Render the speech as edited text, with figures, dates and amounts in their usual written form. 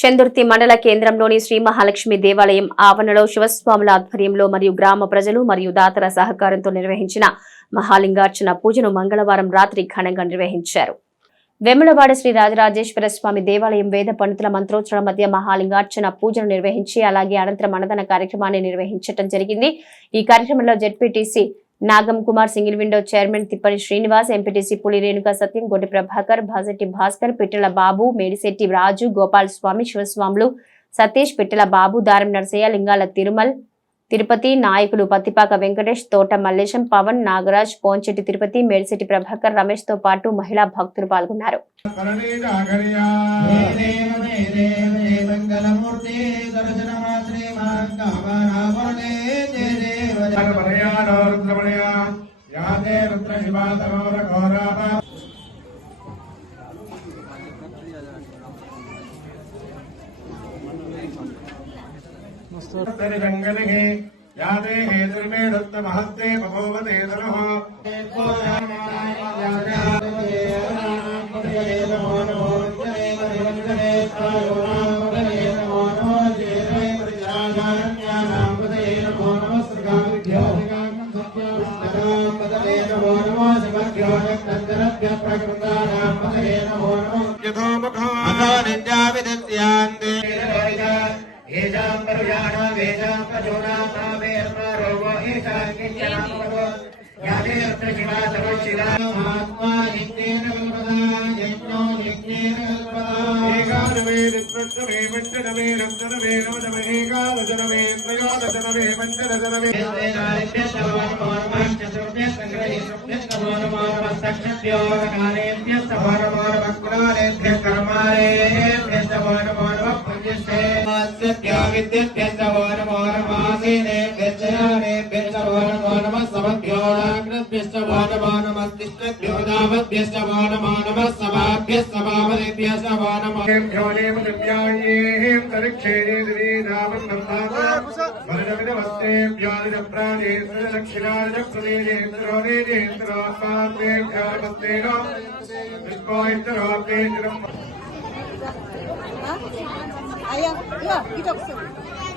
చందుర్తి మండల కేంద్రంలోని శ్రీ మహాలక్ష్మి దేవాలయం ఆవరణలో శివస్వాముల ఆధ్వర్యంలో మరియు గ్రామ ప్రజలు మరియు దాతల సహకారంతో నిర్వహించిన మహాలింగార్చన పూజను మంగళవారం రాత్రి ఘనంగా నిర్వహించారు. వేములవాడ శ్రీ రాజరాజేశ్వర స్వామి దేవాలయం వేద పండితుల మంత్రోచ్చరణ మధ్య మహాలింగార్చన పూజను నిర్వహించి అలాగే అనంతరం అన్నదాన కార్యక్రమాన్ని నిర్వహించడం జరిగింది. ఈ కార్యక్రమంలో Z P T C Nagam Kumar, single window chairman Tippani Srinivas, M P T C Puli Renuka సత్యం, గొడ్డి ప్రభాకర్, భాజెట్టి భాస్కర్, పిట్టల బాబు, మేడిశెట్టి రాజు, గోపాల్ స్వామి, శివస్వాములు, సతీష్, పిట్టల బాబు, దారం నరసయ్య, లింగాల తిరుమల్, తిరుపతి నాయకులు పత్తిపాక వెంకటేష్, తోట మల్లేశం, పవన్, నాగరాజ్, పోంచెట్టి తిరుపతి, మేడిశెట్టి ప్రభాకర్, రమేష్ తో పాటు మహిళా భక్తులు పాల్గొన్నారు. जंगले यादे हेतुर्मे दत्त महत्ते बभूवते तनः Ayo, itu.